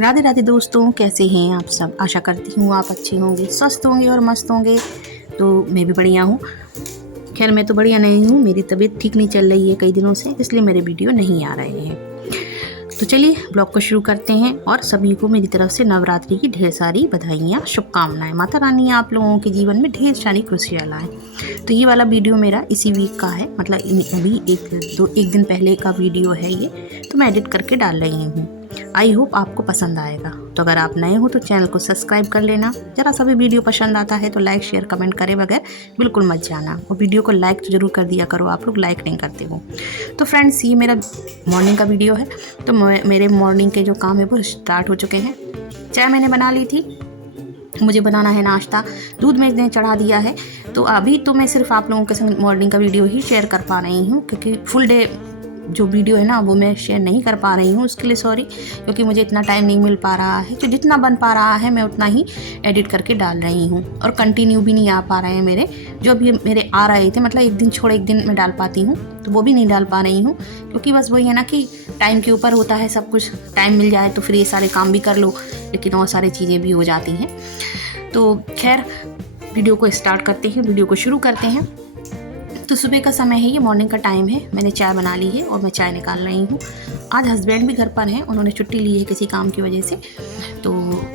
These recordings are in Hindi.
राधे राधे दोस्तों, कैसे हैं आप सब। आशा करती हूँ आप अच्छे होंगे, स्वस्थ होंगे और मस्त होंगे। तो मैं भी बढ़िया हूँ। खैर मैं तो बढ़िया नहीं हूँ, मेरी तबीयत ठीक नहीं चल रही है कई दिनों से, इसलिए मेरे वीडियो नहीं आ रहे हैं। तो चलिए ब्लॉग को शुरू करते हैं। और सभी को मेरी तरफ से नवरात्रि की ढेर सारी बधाइयाँ, शुभकामनाएं। माता रानी आप लोगों के जीवन में ढेर सारी खुशियाँ लाएं। तो ये वाला वीडियो मेरा इसी वीक का है, मतलब अभी एक दिन पहले का वीडियो है ये, तो मैं एडिट करके डाल रही हूँ। आई होप आपको पसंद आएगा। तो अगर आप नए हो तो चैनल को सब्सक्राइब कर लेना। ज़रा सा भी वीडियो पसंद आता है तो लाइक शेयर कमेंट करे बगैर बिल्कुल मत जाना। और वीडियो को लाइक तो ज़रूर कर दिया करो, आप लोग लाइक नहीं करते हो। तो फ्रेंड्स, ये मेरा मॉर्निंग का वीडियो है। तो मेरे मॉर्निंग के जो काम है वो स्टार्ट हो चुके हैं। चाय मैंने बना ली थी, मुझे बनाना है नाश्ता। दूध मैंने चढ़ा दिया है। तो अभी तो मैं सिर्फ आप लोगों के संग मॉर्निंग का वीडियो ही शेयर कर पा रही हूँ, क्योंकि फुल डे जो वीडियो है ना वो मैं शेयर नहीं कर पा रही हूँ। उसके लिए सॉरी, क्योंकि मुझे इतना टाइम नहीं मिल पा रहा है। तो जितना बन पा रहा है मैं उतना ही एडिट करके डाल रही हूँ। और कंटिन्यू भी नहीं आ पा रहे हैं मेरे, जो भी मेरे आ रहे थे, मतलब एक दिन छोड़ एक दिन मैं डाल पाती हूँ, तो वो भी नहीं डाल पा रही हूँ। क्योंकि बस वही है ना कि टाइम के ऊपर होता है सब कुछ। टाइम मिल जाए तो फिर ये सारे काम भी कर लो, लेकिन और सारी चीज़ें भी हो जाती हैं। तो खैर वीडियो को स्टार्ट करते हैं, वीडियो को शुरू करते हैं। तो सुबह का समय है, ये मॉर्निंग का टाइम है। मैंने चाय बना ली है और मैं चाय निकाल रही हूँ। आज हस्बैंड भी घर पर हैं, उन्होंने छुट्टी ली है किसी काम की वजह से। तो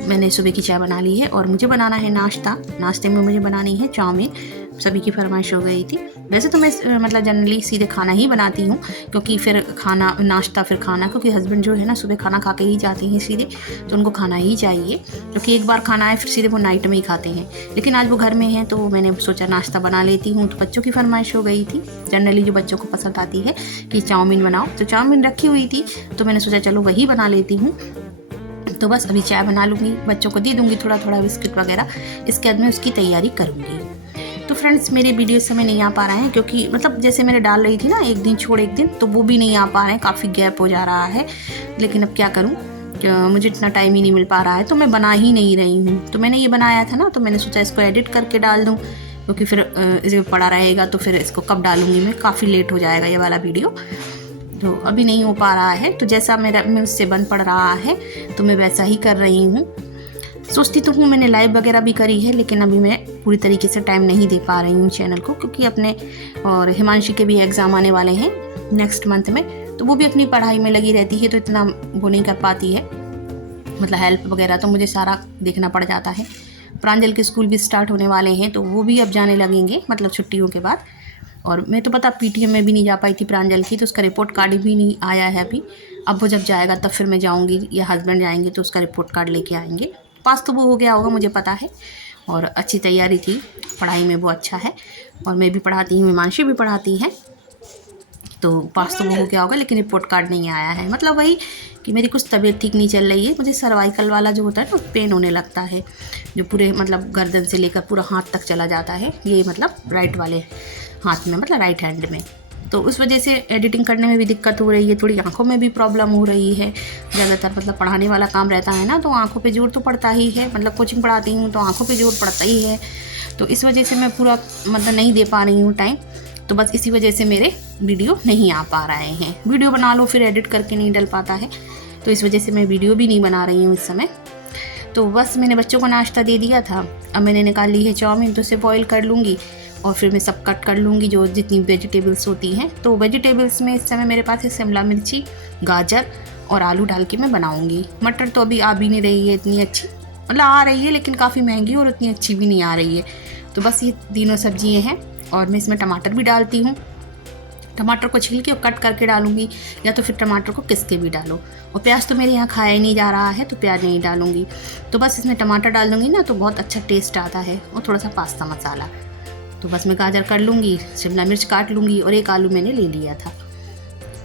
मैंने सुबह की चाय बना ली है और मुझे बनाना है नाश्ता। नाश्ते में मुझे बनानी है चाउमीन। सभी की फरमाइश हो गई थी। वैसे तो मैं मतलब जनरली सीधे खाना ही बनाती हूँ, क्योंकि फिर खाना नाश्ता फिर खाना, क्योंकि हस्बैंड जो है ना सुबह खाना खा के ही जाते हैं सीधे, तो उनको खाना ही चाहिए। क्योंकि एक बार खाना है फिर सीधे वो नाइट में ही खाते हैं। लेकिन आज वो घर में हैं तो मैंने सोचा नाश्ता बना लेती हूँ। तो बच्चों की फरमाइश हो गई थी, जनरली जो बच्चों को पसंद आती है कि चाउमीन बनाओ, तो चाउमीन रखी हुई थी, तो मैंने सोचा चलो वही बना लेती हूँ। तो बस अभी चाय बना लूँगी, बच्चों को दे दूँगी थोड़ा थोड़ा बिस्किट वगैरह। इसके बाद मैं उसकी तैयारी करूँगी। तो फ्रेंड्स, मेरे वीडियो इस समय नहीं आ पा रहे हैं, क्योंकि मतलब जैसे मैंने डाल रही थी ना एक दिन छोड़ एक दिन, तो वो भी नहीं आ पा रहे हैं, काफ़ी गैप हो जा रहा है। लेकिन अब क्या करूँ, मुझे इतना टाइम ही नहीं मिल पा रहा है, तो मैं बना ही नहीं रही हूँ। तो मैंने ये बनाया था ना, तो मैंने सोचा इसको एडिट करके डाल दूँ, क्योंकि फिर इसे पड़ा रहेगा तो फिर इसको कब डालूँगी मैं, काफ़ी लेट हो जाएगा ये वाला वीडियो। तो अभी नहीं हो पा रहा है। तो जैसा मेरा मुझसे बन पड़ रहा है तो मैं वैसा ही कर रही हूँ। सोचती तो हूँ, मैंने लाइव वगैरह भी करी है, लेकिन अभी मैं पूरी तरीके से टाइम नहीं दे पा रही हूँ चैनल को, क्योंकि अपने और हिमांशी के भी एग्ज़ाम आने वाले हैं नेक्स्ट मंथ में। तो वो भी अपनी पढ़ाई में लगी रहती है, तो इतना वो नहीं कर पाती है, मतलब हेल्प वगैरह तो मुझे सारा देखना पड़ जाता है। प्रांजल के स्कूल भी स्टार्ट होने वाले हैं, तो वो भी अब जाने लगेंगे, मतलब छुट्टियों के बाद। और मैं तो पता पीटीएम में भी नहीं जा पाई थी प्रांजल की, तो उसका रिपोर्ट कार्ड भी नहीं आया है अभी। अब वो जब जाएगा तब फिर मैं जाऊँगी, या हस्बैंड जाएंगे तो उसका रिपोर्ट कार्ड लेके आएंगे। पास तो वो हो गया होगा मुझे पता है, और अच्छी तैयारी थी पढ़ाई में, वो अच्छा है। और मैं भी पढ़ाती हूँ, हिमांशी भी पढ़ाती है, तो पास तो वो हो गया होगा, लेकिन रिपोर्ट कार्ड नहीं आया है। मतलब वही कि मेरी कुछ तबीयत ठीक नहीं चल रही है। मुझे सर्वाइकल वाला जो होता है ना पेन होने लगता है, जो पूरे मतलब गर्दन से लेकर पूरा हाथ तक चला जाता है, ये मतलब राइट वाले हाथ में, मतलब राइट हैंड में। तो उस वजह से एडिटिंग करने में भी दिक्कत हो रही है, थोड़ी आंखों में भी प्रॉब्लम हो रही है। ज़्यादातर मतलब पढ़ाने वाला काम रहता है ना, तो आंखों पे जोर तो पड़ता ही है। मतलब कोचिंग पढ़ाती हूँ तो आंखों पे जोर पड़ता ही है। तो इस वजह से मैं पूरा मतलब नहीं दे पा रही हूँ टाइम। तो बस इसी वजह से मेरे वीडियो नहीं आ पा रहे हैं। वीडियो बना लो फिर एडिट करके नहीं डल पाता है, तो इस वजह से मैं वीडियो भी नहीं बना रही हूँ इस समय। तो बस मैंने बच्चों को नाश्ता दे दिया था। अब मैंने निकाल ली है चाउमीन, तो उसे बॉईल कर लूँगी और फिर मैं सब कट कर लूँगी जो जितनी वेजिटेबल्स होती हैं। तो वेजिटेबल्स में इस समय मेरे पास है शिमला मिर्ची, गाजर और आलू डाल के मैं बनाऊँगी। मटर तो अभी आ भी नहीं रही है इतनी अच्छी, मतलब आ रही है लेकिन काफ़ी महंगी और उतनी अच्छी भी नहीं आ रही है। तो बस ये तीनों सब्जियाँ हैं, और मैं इसमें टमाटर भी डालती हूँ। टमाटर को छील के और कट करके डालूंगी, या तो फिर टमाटर को किस के भी डालो। और प्याज तो मेरे यहाँ खाया ही नहीं जा रहा है, तो प्याज नहीं डालूंगी। तो बस इसमें टमाटर डाल दूँगी ना, तो बहुत अच्छा टेस्ट आता है। और थोड़ा सा पास्ता मसाला। तो बस मैं गाजर कर लूँगी, शिमला मिर्च काट लूँगी, और एक आलू मैंने ले लिया था।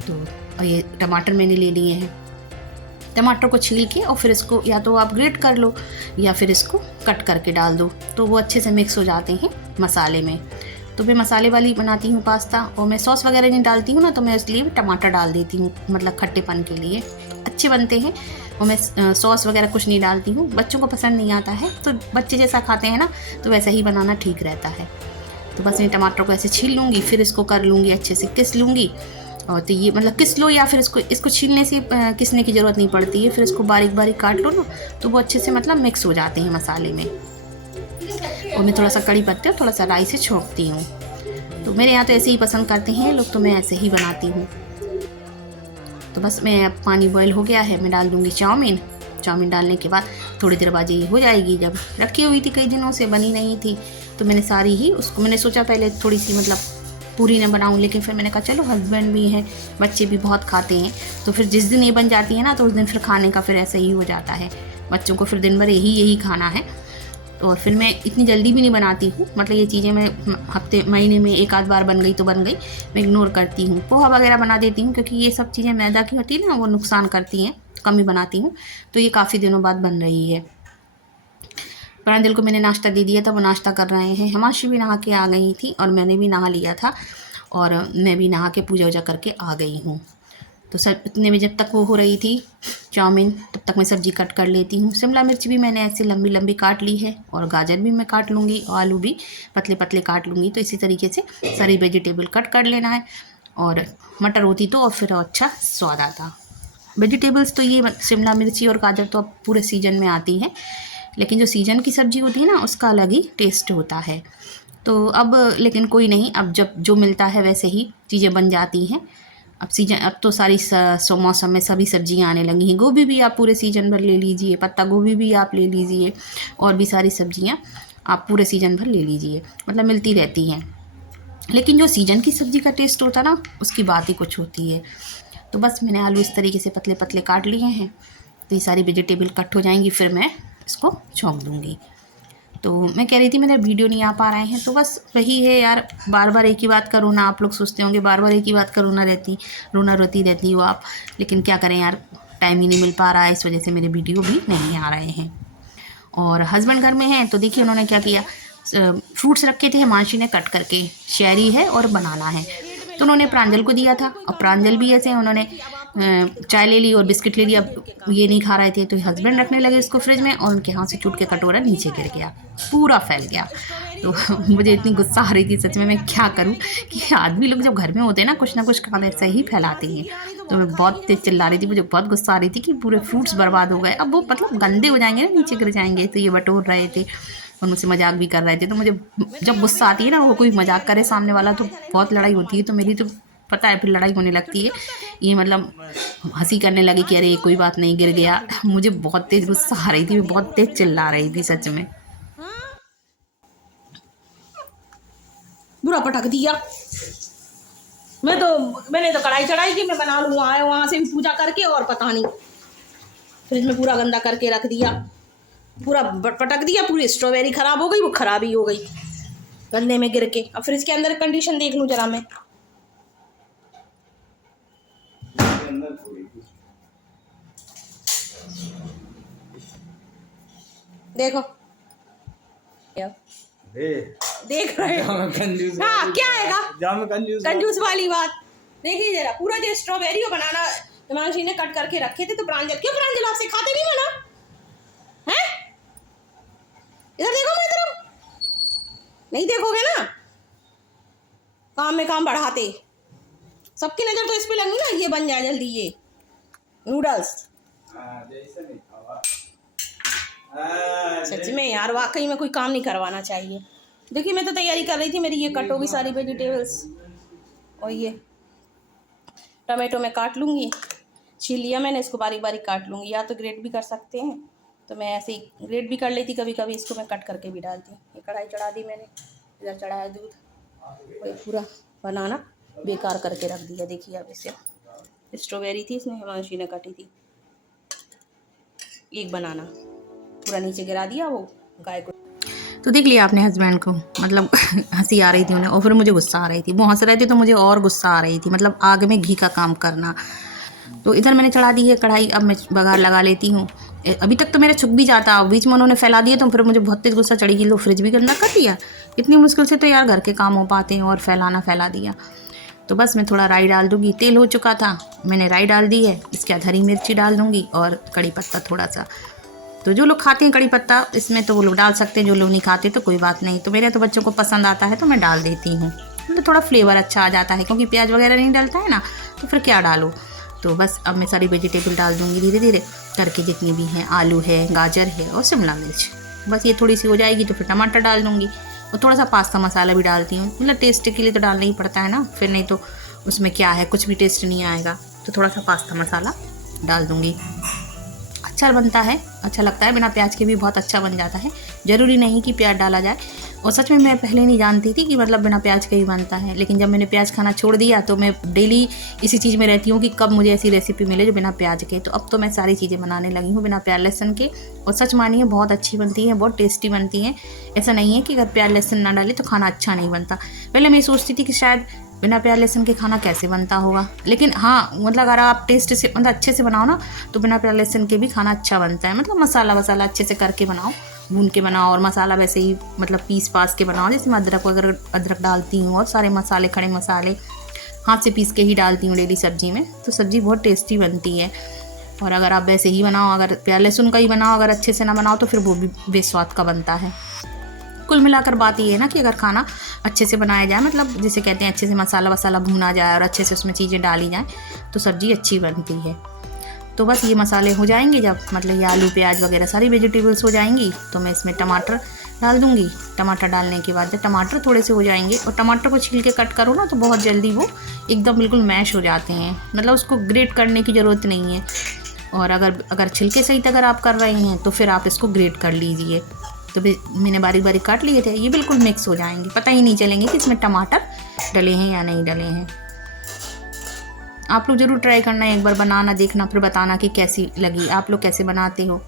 तो ये टमाटर मैंने ले लिए हैं। टमाटर को छील के और फिर इसको या तो आप ग्रेट कर लो, या फिर इसको कट करके डाल दो, तो वो अच्छे से मिक्स हो जाते हैं मसाले में। तो मैं मसाले वाली बनाती हूँ पास्ता, और मैं सॉस वगैरह नहीं डालती हूँ ना, तो मैं इसलिए टमाटर डाल देती हूँ, मतलब खट्टेपन के लिए अच्छे बनते हैं। और मैं सॉस वगैरह कुछ नहीं डालती हूँ, बच्चों को पसंद नहीं आता है, तो बच्चे जैसा खाते हैं ना, तो वैसा ही बनाना ठीक रहता है। तो बस मैं टमाटर को ऐसे छील लूँगी, फिर इसको कर लूँगी अच्छे से किस लूँगी, और तो ये मतलब किस लो या फिर इसको छीलने से किसने की ज़रूरत नहीं पड़ती है, फिर इसको बारीक बारीक काट लो ना तो वो अच्छे से मतलब मिक्स हो जाते हैं मसाले में। और मैं थोड़ा सा कड़ी पत्ते और थोड़ा सा राई से छोंकती हूँ। तो मेरे यहाँ तो ऐसे ही पसंद करते हैं लोग, तो मैं ऐसे ही बनाती हूँ। तो बस मैं पानी बॉयल हो गया है, मैं डाल दूँगी चाउमीन। चाउमीन डालने के बाद थोड़ी देर बाद ये हो जाएगी। जब रखी हुई थी कई दिनों से बनी नहीं थी तो मैंने सारी ही उसको, मैंने सोचा पहले थोड़ी सी मतलब पूरी न बनाऊं, लेकिन फिर मैंने कहा चलो हस्बैंड भी हैं, बच्चे भी बहुत खाते हैं, तो फिर जिस दिन ये बन जाती है ना तो उस दिन फिर खाने का फिर ऐसा ही हो जाता है, बच्चों को फिर दिन भर यही खाना है। और फिर मैं इतनी जल्दी भी नहीं बनाती हूँ, मतलब ये चीज़ें मैं हफ्ते महीने में एक आध बार बन गई तो बन गई, मैं इग्नोर करती हूँ। पोहा वगैरह बना देती हूँ क्योंकि ये सब चीज़ें मैदा की होती है ना, वो नुकसान करती हैं, कम ही बनाती हूँ। तो ये काफ़ी दिनों बाद बन रही है। प्रांजल को मैंने नाश्ता दे दिया था, वो नाश्ता कर रहे हैं। हिमांशी भी नहा के आ गई थी और मैंने भी नहा लिया था और मैं भी नहा के पूजा वूजा करके आ गई हूँ। तो सब इतने में जब तक वो हो रही थी चाउमीन, तब तक मैं सब्ज़ी कट कर लेती हूँ। शिमला मिर्च भी मैंने ऐसे लंबी लंबी काट ली है और गाजर भी मैं काट लूँगी और आलू भी पतले पतले काट लूँगी। तो इसी तरीके से सारी वेजिटेबल कट कर लेना है। और मटर होती तो और फिर अच्छा स्वाद आता। वेजिटेबल्स तो ये शिमला मिर्ची और गाजर तो अब पूरे सीजन में आती है, लेकिन जो सीजन की सब्ज़ी होती है ना उसका अलग ही टेस्ट होता है। तो अब लेकिन कोई नहीं, अब जब जो मिलता है वैसे ही चीज़ें बन जाती हैं। अब सीजन, अब तो सारी मौसम में सभी सब्जियां आने लगी हैं। गोभी भी आप पूरे सीजन भर ले लीजिए, पत्ता गोभी भी आप ले लीजिए, और भी सारी सब्जियां आप पूरे सीजन भर ले लीजिए, मतलब मिलती रहती हैं। लेकिन जो सीजन की सब्ज़ी का टेस्ट होता है ना उसकी बात ही कुछ होती है। तो बस मैंने आलू इस तरीके से पतले पतले काट लिए हैं, तो ये सारी वेजिटेबल कट हो जाएंगी, फिर मैं इसको छोंक दूँगी। तो मैं कह रही थी मेरे वीडियो नहीं आ पा रहे हैं, तो बस वही है यार, बार बार एक ही बात का रोना। आप लोग सोचते होंगे बार बार एक ही बात का रोना रोती रहती हो आप, लेकिन क्या करें यार, टाइम ही नहीं मिल पा रहा है, इस वजह से मेरे वीडियो भी नहीं आ रहे हैं। और हस्बैंड घर में हैं तो देखिए उन्होंने क्या किया, फ्रूट्स रखे थे हिमांशी ने कट करके, शेरी है और बनाना है, तो उन्होंने प्रांजल को दिया था। और प्रांजल भी ऐसे उन्होंने चाय ले ली और बिस्किट ले लिया। अब ये नहीं खा रहे थे तो हस्बैंड रखने लगे इसको फ्रिज में, और उनके हाथ से छूट के कटोरा नीचे गिर गया, पूरा फैल गया। तो मुझे इतनी गुस्सा आ रही थी सच में, मैं क्या करूं कि आदमी लोग जब घर में होते हैं ना कुछ काम ऐसा ही फैलाते हैं। तो मैं बहुत तेज चिल्ला रही थी, मुझे बहुत गुस्सा आ रही थी कि पूरे फ्रूट्स बर्बाद हो गए। अब वो मतलब गंदे हो जाएंगे ना, नीचे गिर जाएंगे। तो ये बटोर रहे थे और मुझसे मजाक भी कर रहे थे। तो मुझे जब गुस्सा आती है ना, वो कोई मजाक करे सामने वाला, तो बहुत लड़ाई होती है। तो मेरी तो पता है फिर लड़ाई होने लगती है। ये मतलब हंसी करने लगी कि अरे कोई बात नहीं, गिर गया। मुझे बहुत तेज गुस्सा आ रही थी, मैं बहुत तेज चिल्ला रही थी सच में। बुरा पटक दिया। मैंने तो कढ़ाई चढ़ाई कि मैं बना लूँ, आए वहाँ से भी पूजा करके, और पता नहीं फ्रिज में पूरा गंदा करके रख दिया, पूरा पटक दिया। पूरी स्ट्रॉबेरी खराब हो गई, वो खराब ही हो गई गंदे में गिर के। अब फ्रिज के अंदर कंडीशन देख लूँ जरा मैं। देखो देख रहे हो। हाँ क्या है कंजूस वाली बात। देखिए जरा, पूरा जो स्ट्रॉबेरी बनाना हिमांशी ने कट करके रखे थे, तो प्रांजल आपसे खाते नहीं बना है? इधर देखो, मेरी तरफ नहीं देखोगे ना, काम में काम बढ़ाते। सबकी नजर तो इस पे लगी ना, ये बन जाए जल्दी ये नूडल्स। सच में यार, वाकई में कोई काम नहीं करवाना चाहिए। देखिए मैं तो तैयारी कर रही थी, मेरी ये कट होगी सारी वेजिटेबल्स, और ये टमाटो मैं काट लूँगी, छील लिया मैंने, इसको बारीक बारीक काट लूँगी। या तो ग्रेट भी कर सकते हैं, तो मैं ऐसे ही ग्रेट भी कर लेती कभी कभी, इसको मैं कट करके भी डालती। ये कढ़ाई चढ़ा दी मैंने, इधर चढ़ाया दूध, वही पूरा बनाना बेकार करके रख दिया। देखिए अब इसे, स्ट्रॉबेरी थी इसमें हिमांशी ने काटी थी, एक बनाना पूरा नीचे गिरा दिया वो गाय को। तो देख लिया आपने हस्बैंड को, मतलब हंसी आ रही थी उन्हें और फिर मुझे गुस्सा आ रही थी। वो हंस रहे थे तो मुझे और गुस्सा आ रही थी, मतलब आग में घी का काम करना। तो इधर मैंने चढ़ा दी है कढ़ाई, अब मैं बघार लगा लेती हूँ। अभी तक तो मेरा छुप भी जाता, बीच में उन्होंने फैला दिया, तो फिर मुझे बहुत तेज गुस्सा चढ़ी कि लो फ्रिज भी गंदा कर दिया। इतनी मुश्किल से तो यार घर के काम हो पाते हैं, और फैला दिया। तो बस मैं थोड़ा राई डाल दूँगी, तेल हो चुका था, मैंने राई डाल दी है। इसके बाद हरी मिर्ची डाल दूँगी और कड़ी पत्ता थोड़ा सा। तो जो लोग खाते हैं कड़ी पत्ता इसमें तो वो लोग डाल सकते हैं, जो लोग नहीं खाते तो कोई बात नहीं। तो मेरे तो बच्चों को पसंद आता है तो मैं डाल देती हूँ। मतलब थोड़ा फ्लेवर अच्छा आ जाता है, क्योंकि प्याज वगैरह नहीं डलता है ना, तो फिर क्या डालो। तो बस अब मैं सारी वेजिटेबल डाल दूँगी धीरे धीरे करके, जितनी भी हैं, आलू है, गाजर है और शिमला मिर्च। बस ये थोड़ी सी हो जाएगी तो फिर टमाटर डाल दूँगी, और थोड़ा सा पास्ता मसाला भी डालती हूँ, मतलब टेस्ट के लिए तो डालना ही पड़ता है ना, फिर नहीं तो उसमें क्या है, कुछ भी टेस्ट नहीं आएगा। तो थोड़ा सा पास्ता मसाला डाल दूँगी। अच्छा बनता है, अच्छा लगता है, बिना प्याज के भी बहुत अच्छा बन जाता है, ज़रूरी नहीं कि प्याज डाला जाए। और सच में मैं पहले नहीं जानती थी कि मतलब बिना प्याज के ही बनता है, लेकिन जब मैंने प्याज खाना छोड़ दिया तो मैं डेली इसी चीज़ में रहती हूँ कि कब मुझे ऐसी रेसिपी मिले जो बिना प्याज के। तो अब तो मैं सारी चीज़ें बनाने लगी हूँ बिना प्याज लहसुन के, और सच मानिए बहुत अच्छी बनती है, बहुत टेस्टी बनती है। ऐसा नहीं है कि अगर प्याज लहसुन ना डाले तो खाना अच्छा नहीं बनता। पहले मैं सोचती थी कि शायद बिना प्याज लहसुन के खाना कैसे बनता होगा, लेकिन हाँ, मतलब अगर आप टेस्ट से मतलब अच्छे से बनाओ ना तो बिना प्याज लहसुन के भी खाना अच्छा बनता है। मतलब मसाला वसाला अच्छे से करके बनाओ, भून के बनाओ, और मसाला वैसे ही मतलब पीस पास के बनाओ। जैसे मैं अदरक डालती हूँ और सारे मसाले, खड़े मसाले हाथ से पीस के ही डालती हूँ डेली सब्जी में, तो सब्ज़ी बहुत टेस्टी बनती है। और अगर आप वैसे ही बनाओ, अगर प्याज लहसुन का ही बनाओ, अगर अच्छे से ना बनाओ तो फिर वो भी बेस्वाद का बनता है। कुल मिलाकर बात ये है ना कि अगर खाना अच्छे से बनाया जाए, मतलब जिसे कहते हैं अच्छे से मसाला वसाला भूना जाए और अच्छे से उसमें चीज़ें डाली जाएँ, तो सब्ज़ी अच्छी बनती है। तो बस ये मसाले हो जाएंगे जब, मतलब ये आलू प्याज वगैरह सारी वेजिटेबल्स हो जाएंगी, तो मैं इसमें टमाटर डाल दूँगी। टमाटर डालने के बाद जब टमाटर थोड़े से हो जाएंगे, और टमाटर को छील के कट करो ना तो बहुत जल्दी वो एकदम बिल्कुल मैश हो जाते हैं, मतलब उसको ग्रेट करने की ज़रूरत नहीं है। और अगर छिलके सहित अगर आप कर रहे हैं तो फिर आप इसको ग्रेट कर लीजिए। तो मैंने बारीक बारीक काट लिए थे, ये बिल्कुल मिक्स हो जाएंगे, पता ही नहीं चलेंगे कि इसमें टमाटर डले हैं या नहीं डले हैं। आप लोग ज़रूर ट्राई करना, एक बार बनाना देखना, फिर बताना कि कैसी लगी, आप लोग कैसे बनाते हो।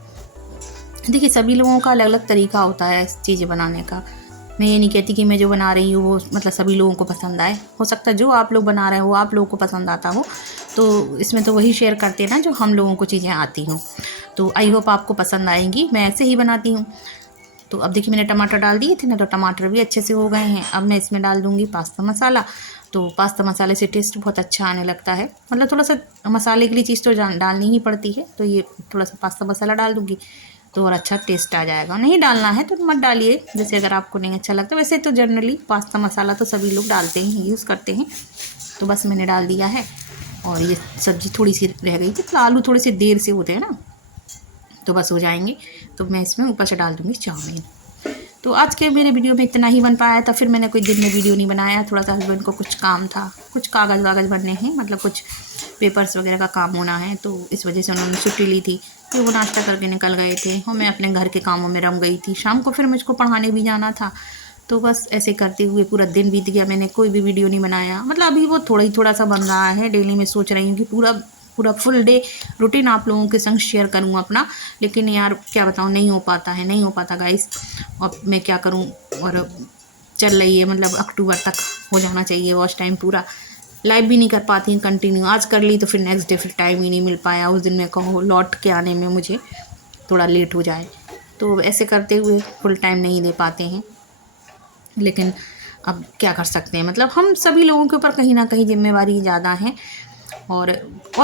देखिए सभी लोगों का अलग अलग तरीका होता है चीज़ें बनाने का। मैं ये नहीं कहती कि मैं जो बना रही हूँ वो मतलब सभी लोगों को पसंद आए, हो सकता है जो आप लोग बना रहे हो आप लोगों को पसंद आता हो। तो इसमें तो वही शेयर करते हैं ना जो हम लोगों को चीज़ें आती हों। तो आई होप आपको पसंद आएंगी, मैं ऐसे ही बनाती हूँ। तो अब देखिए मैंने टमाटर डाल दिए थे ना, तो टमाटर भी अच्छे से हो गए हैं। अब मैं इसमें डाल दूँगी पास्ता मसाला। तो पास्ता मसाले से टेस्ट बहुत अच्छा आने लगता है, मतलब थोड़ा सा मसाले के लिए चीज़ तो डालनी ही पड़ती है, तो ये थोड़ा सा पास्ता मसाला डाल दूँगी तो और अच्छा टेस्ट आ जाएगा। नहीं डालना है तो मत डालिए, जैसे अगर आपको नहीं अच्छा लगता। वैसे तो जनरली पास्ता मसाला तो सभी लोग डालते हैं, यूज़ करते हैं। तो बस मैंने डाल दिया है, और ये सब्ज़ी थोड़ी सी रह गई थी, तो आलू थोड़े से देर से होते हैं ना, तो बस हो जाएंगे। तो मैं इसमें ऊपर से डाल दूँगी चाउमीन। तो आज के मेरे वीडियो में इतना ही बन पाया था, फिर मैंने कोई दिन में वीडियो नहीं बनाया, थोड़ा सा हस्बैंड को कुछ काम था, कुछ कागज़ वागज़ भरने हैं, मतलब कुछ पेपर्स वगैरह का काम होना है, तो इस वजह से उन्होंने छुट्टी ली थी। तो वो नाश्ता करके निकल गए थे और मैं अपने घर के कामों में रम गई थी। शाम को फिर मुझको पढ़ाने भी जाना था, तो बस ऐसे करते हुए पूरा दिन बीत गया, मैंने कोई भी वीडियो नहीं बनाया। मतलब अभी वो थोड़ा सा बन रहा है, डेली मैं सोच रही हूँ कि पूरा फुल डे रूटीन आप लोगों के संग शेयर करूँ अपना, लेकिन यार क्या बताऊँ, नहीं हो पाता गाइस। अब मैं क्या करूँ, और चल रही है, मतलब अक्टूबर तक हो जाना चाहिए वॉच टाइम पूरा। लाइव भी नहीं कर पाती कंटिन्यू, आज कर ली तो फिर नेक्स्ट डे फिर टाइम ही नहीं मिल पाया, उस दिन मैं कहो लौट के आने में मुझे थोड़ा लेट हो जाए, तो ऐसे करते हुए फुल टाइम नहीं दे पाते हैं। लेकिन अब क्या कर सकते हैं, मतलब हम सभी लोगों के ऊपर कहीं ना कहीं जिम्मेवारी ज़्यादा है। और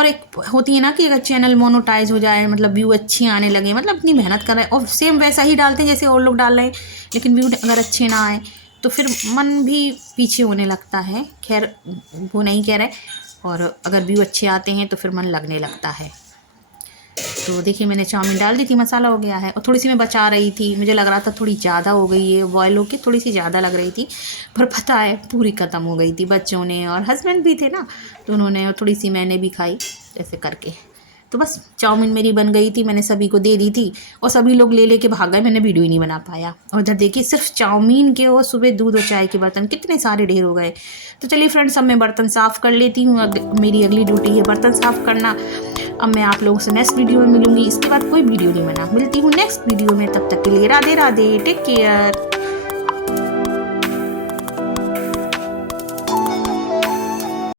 एक होती है ना कि अगर चैनल मोनेटाइज हो जाए, मतलब व्यू अच्छे आने लगे, मतलब इतनी मेहनत कर रहे हैं और सेम वैसा ही डालते हैं जैसे और लोग डाल रहे हैं, लेकिन व्यू अगर अच्छे ना आए तो फिर मन भी पीछे होने लगता है। खैर वो नहीं कह रहे, और अगर व्यू अच्छे आते हैं तो फिर मन लगने लगता है। तो देखिए मैंने चाउमीन डाल दी थी, मसाला हो गया है, और थोड़ी सी मैं बचा रही थी, मुझे लग रहा था थोड़ी ज़्यादा हो गई है, बॉयल होके थोड़ी सी ज़्यादा लग रही थी, पर पता है पूरी ख़त्म हो गई थी। बच्चों ने और हस्बैंड भी थे ना, तो उन्होंने, और थोड़ी सी मैंने भी खाई ऐसे करके। तो बस चाउमीन मेरी बन गई थी, मैंने सभी को दे दी थी, और सभी लोग ले लेके भाग गए, मैंने वीडियो ही नहीं बना पाया। और इधर देखिए सिर्फ चाउमीन के और सुबह दूध और चाय के बर्तन कितने सारे ढेर हो गए। तो चलिए फ्रेंड्स, अब मैं बर्तन साफ़ कर लेती हूँ, मेरी अगली ड्यूटी है बर्तन साफ़ करना। अब मैं आप लोगों से नेक्स्ट वीडियो में मिलूंगी, इसके बाद कोई वीडियो नहीं बना, मिलती हूँ नेक्स्ट वीडियो में, तब तक के लिए राधे राधे, टेक केयर।